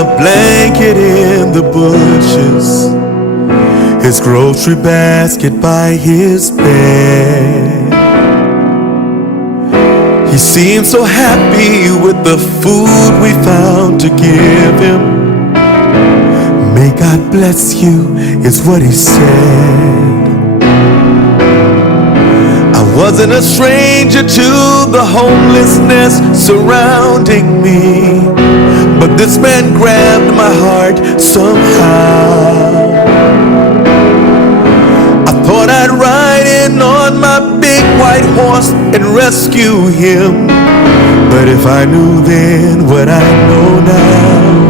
a blanket in the bushes, his grocery basket by his bed. He seemed so happy with the food we found to give him. May God bless you, is what he said. I wasn't a stranger to the homelessness surrounding me, but this man grabbed my heart somehow. I thought I'd ride in on my big white horse and rescue him, but if I knew then what I know now,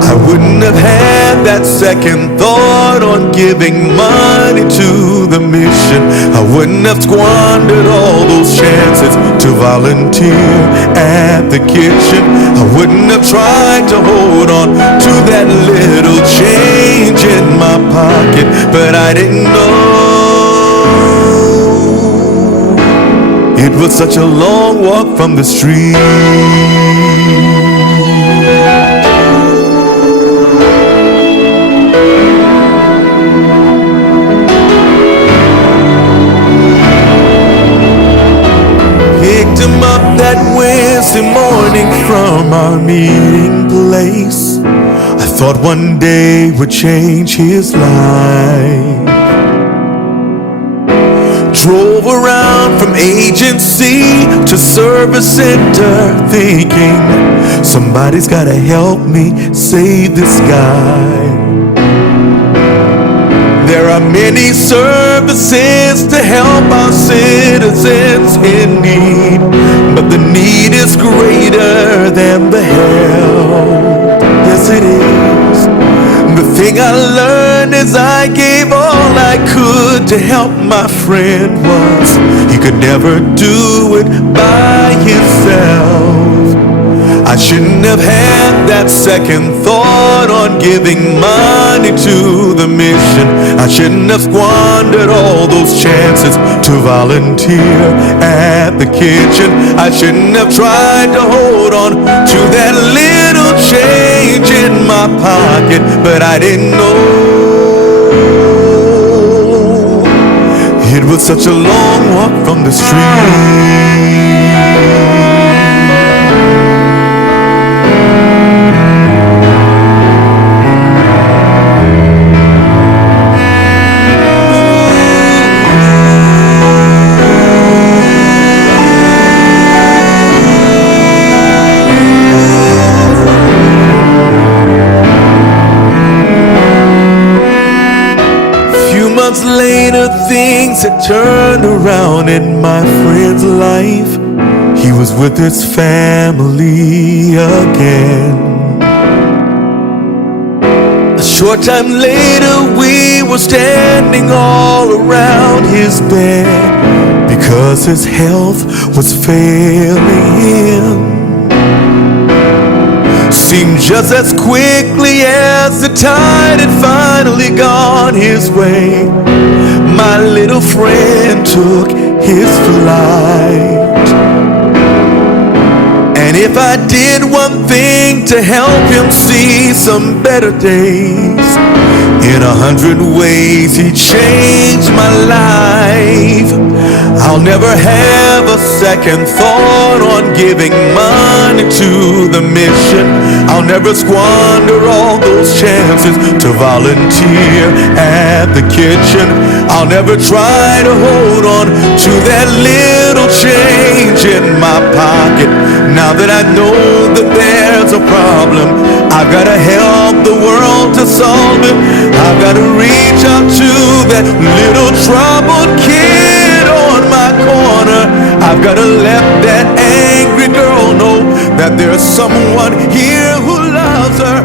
I wouldn't have had that second thought on giving money to the mission. I wouldn't have squandered all those chances to volunteer at the kitchen. I wouldn't have tried to hold on to that little change in my pocket, but I didn't know it was such a long walk from the street. Picked him up that Wednesday morning from our meeting place. I thought one day would change his life. Drove around from agency to service center thinking, somebody's gotta help me save this guy. There are many services to help our citizens in need, but the need is greater than the help. Yes, it is. The thing I learned as I gave all I could to help my friend was he could never do it by himself. I shouldn't have had that second thought on giving money to the mission. I shouldn't have squandered all those chances to volunteer at the kitchen. I shouldn't have tried to hold on to that little change in my pocket, but I didn't know it was such a long walk from the street. Months later, things had turned around in my friend's life. He was with his family again. A short time later, we were standing all around his bed because his health was failing him. Seemed just as quickly as the tide had finally gone his way, my little friend took his flight. And if I did one thing to help him see some better days, in 100 ways he changed my life. I'll never have a second thought on giving money to the mission. I'll never squander all those chances to volunteer at the kitchen. I'll never try to hold on to that little change in my pocket. Now that I know that there's a problem, I've gotta help the world to solve it. I've gotta reach out to that little troubled kid on my corner. I've gotta let that angry girl know that there's someone here who loves her.